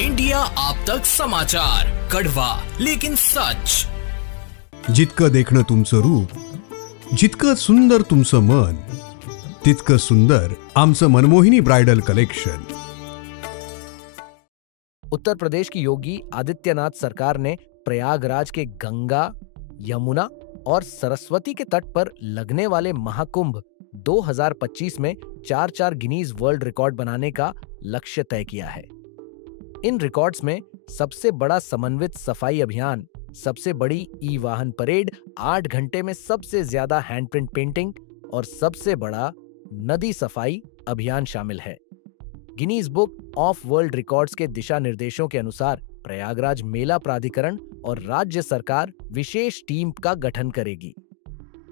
India आप तक समाचार, कड़वा लेकिन सच। जितकं देखणं तुमचं रूप, जितकं सुंदर तुमचं मन, तितकं सुंदर आमचं मनमोहिनी ब्राइडल कलेक्शन। उत्तर प्रदेश की योगी आदित्यनाथ सरकार ने प्रयागराज के गंगा, यमुना और सरस्वती के तट पर लगने वाले महाकुंभ 2025 में 4 गिनीज वर्ल्ड रिकॉर्ड बनाने का लक्ष्य तय किया है। इन रिकॉर्ड्स में सबसे बड़ा समन्वित सफाई अभियान, सबसे बड़ी ई वाहन परेड, 8 घंटे में सबसे ज्यादा हैंडप्रिंट पेंटिंग और सबसे बड़ा नदी सफाई अभियान शामिल है। Guinness book of world records के दिशा निर्देशों के अनुसार प्रयागराज मेला प्राधिकरण और राज्य सरकार विशेष टीम का गठन करेगी।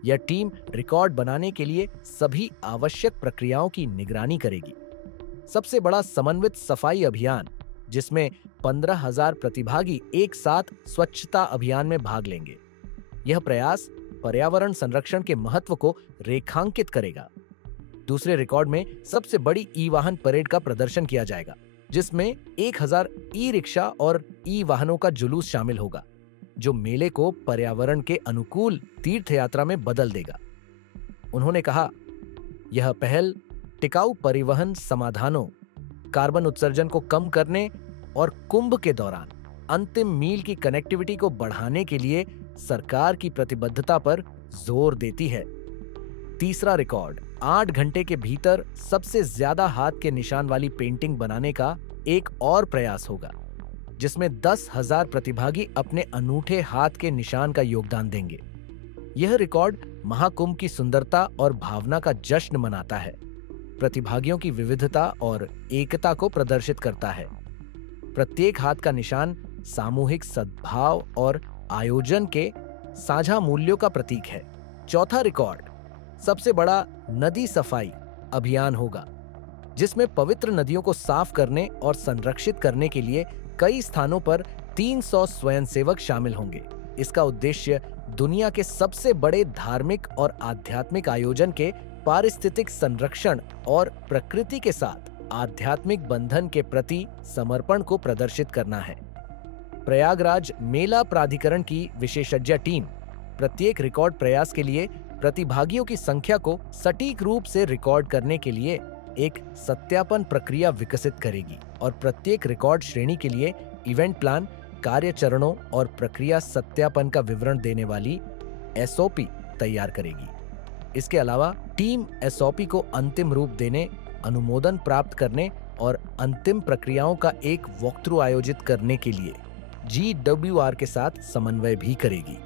यह टीम रिकॉर्ड बनाने के लिए सभी आवश्यक प्रक्रियाओं की निगरानी करेगी। सबसे बड़ा समन्वित सफाई अभियान, जिसमें 15,000 प्रतिभागी एक साथ स्वच्छता अभियान में भाग लेंगे। यह प्रयास पर्यावरण संरक्षण के महत्व को रेखांकित करेगा। दूसरे रिकॉर्ड में सबसे बड़ी ई वाहन परेड का प्रदर्शन किया जाएगा, जिसमें 1000 ई रिक्शा और ई वाहनों का जुलूस शामिल होगा, जो मेले को पर्यावरण के अनुकूल तीर्थ यात्रा में बदल देगा। उन्होंने कहा, यह पहल टिकाऊ परिवहन समाधानों, कार्बन उत्सर्जन को कम करने और कुंभ के दौरान अंतिम मील की कनेक्टिविटी को बढ़ाने के लिए सरकार की प्रतिबद्धता पर जोर देती है। तीसरा रिकॉर्ड 8 घंटे के भीतर सबसे ज्यादा हाथ के निशान वाली पेंटिंग बनाने का एक और प्रयास होगा, जिसमें 10,000 प्रतिभागी अपने अनूठे हाथ के निशान का योगदान देंगे। यह रिकॉर्ड महाकुंभ की सुंदरता और भावना का जश्न मनाता है, प्रतिभागियों की विविधता और एकता को प्रदर्शित करता है। प्रत्येक हाथ का निशान सामूहिक सद्भाव और आयोजन के साझा मूल्यों का प्रतीक है। चौथा रिकॉर्ड सबसे बड़ा नदी सफाई अभियान होगा, जिसमें पवित्र नदियों को साफ करने और संरक्षित करने के लिए कई स्थानों पर 300 स्वयंसेवक शामिल होंगे। इसका उद्देश्य दुनिया के सबसे बड़े धार्मिक और आध्यात्मिक आयोजन के पारिस्थितिक संरक्षण और प्रकृति के साथ आध्यात्मिक बंधन के प्रति समर्पण को प्रदर्शित करना है। प्रयागराज मेला प्राधिकरण की विशेषज्ञ टीम प्रत्येक रिकॉर्ड प्रयास के लिए प्रतिभागियों की संख्या को सटीक रूप से रिकॉर्ड करने के लिए एक सत्यापन प्रक्रिया विकसित करेगी और प्रत्येक रिकॉर्ड श्रेणी के लिए इवेंट प्लान, कार्य चरणों और प्रक्रिया सत्यापन का विवरण देने वाली एसओपी तैयार करेगी। इसके अलावा टीम एसओपी को अंतिम रूप देने, अनुमोदन प्राप्त करने और अंतिम प्रक्रियाओं का एक वॉकथ्रू आयोजित करने के लिए GWR के साथ समन्वय भी करेगी।